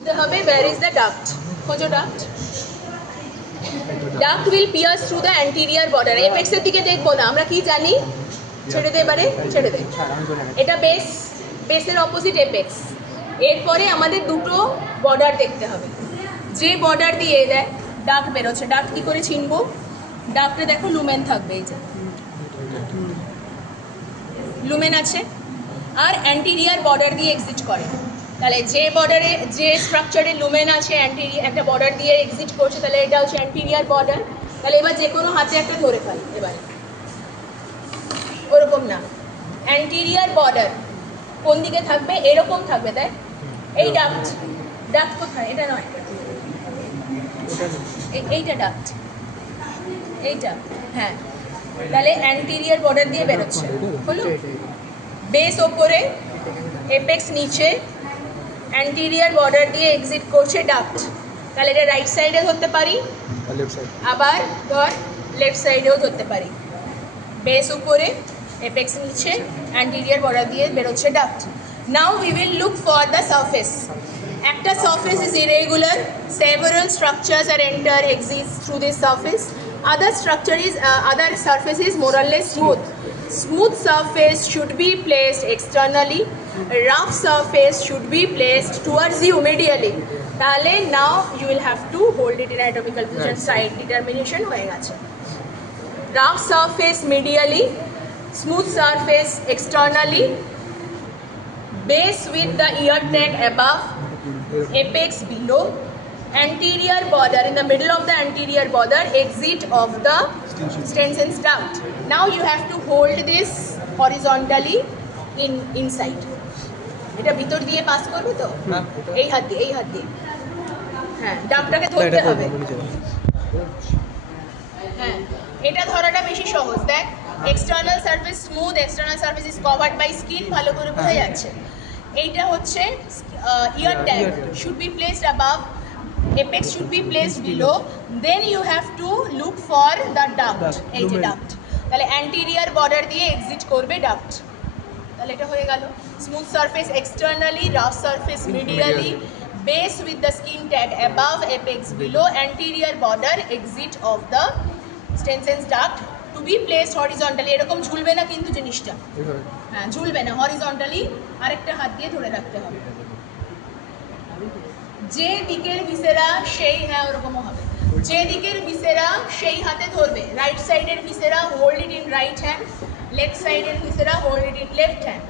Where is the duct? खोजो duct. Duct will pierce through the anterior border. Apex এর দিকে দেখবো না, আমরা কি জানি? ছেড়ে দে এবারে, ছেড়ে দে। এটা বেসের অপোজিট এপেক্স। এরপরে আমাদের দুটো বর্ডার দেখতে হবে। যে বর্ডার দিয়ে দেয় ডাক্ট বেরোচ্ছে, ডাক্ট কি করে চিনবো? ডাক্টে দেখো লুমেন থাকবে, এই যে লুমেন আছে, আর অ্যান্টিরিয়ার বর্ডার দিয়ে এক্সিট করে। তাহলে যে বর্ডারে যে স্ট্রাকচারে লুমেন আছে অ্যান্টিরিয়ার একটা বর্ডার দিয়ে এক্সিট করছে, তাহলে এটা হচ্ছে অ্যান্টিরিয়ার বর্ডার। তাহলে এবার যে কোনো হাতে একটা ধরে ফেল, এবার ওরকম না, অ্যান্টিরিয়ার বর্ডার কোন দিকে থাকবে? এরকম থাকবে, তাই এই ডাক্ট। ডাক্ট কোথায়? এটা নয়, এইটা ডাক্ট, এইটা, হ্যাঁ। তাহলে অ্যান্টিরিয়ার বর্ডার দিয়ে বেরোচ্ছে, হলো? বেস ওপরে, এপেক্স নিচে, অ্যান্টিরিয়ার বর্ডার দিয়ে এক্সিট করছে ডাক্ট। তাহলে এটা রাইট সাইডে ধরতে পারি, আবার ধর লেফট সাইডেও ধরতে পারি। বেস উপরে, এপেক্স নিচে, অ্যান্টিরিয়ার বর্ডার দিয়ে বেরোচ্ছে duct. Now we will look for the surface. একটা surface is irregular, several structures are enter exit through this surface. Other surface is more or less smooth. Smooth surface should be placed externally. Rough surface should be placed towards you medially. তাহলে now you will have to hold it in anatomical position, side determination হয়ে গেছে। Rough surface medially, smooth surface externally, base with the ear tag above, apex below, anterior border in the middle of the anterior border, exit of the Stenson's duct. Now you have to hold this horizontally inside. এটা ভিতর দিয়ে pass করবে তো, এই হাত দিয়ে, এই হাত দিয়ে, হ্যাঁ, ডাক্টটাকে ধরতে হবে। হ্যাঁ, এটা ধরাটা বেশি সহজ। দেখ, external surface smooth, external surface is covered by skin, ভালো করে বোঝা যাচ্ছে। এইটা হচ্ছে ear tag, should be placed above, apex should be placed below, then you have to look for the duct, এই যে duct। তাহলে anterior border দিয়ে exit করবে duct। তাহলে এটা হয়ে গেল smooth surface externally, rough surface medially, base with the skin tag above, apex below, anterior border exit of the Stenson's duct to be placed horizontally। এরকম ঝুলবে না কিন্তু জিনিসটা, হ্যাঁ ঝুলবে না, horizontally আরেকটা হাত দিয়ে ধরে রাখতে হবে। যে দিকের ভিসেরা সেই, হ্যাঁ ওরকমও হবে, যে দিকের ভিসেরা সেই হাতে ধরবে। রাইট সাইডের viscera hold it in right hand, left সাইডের viscera hold it in left hand.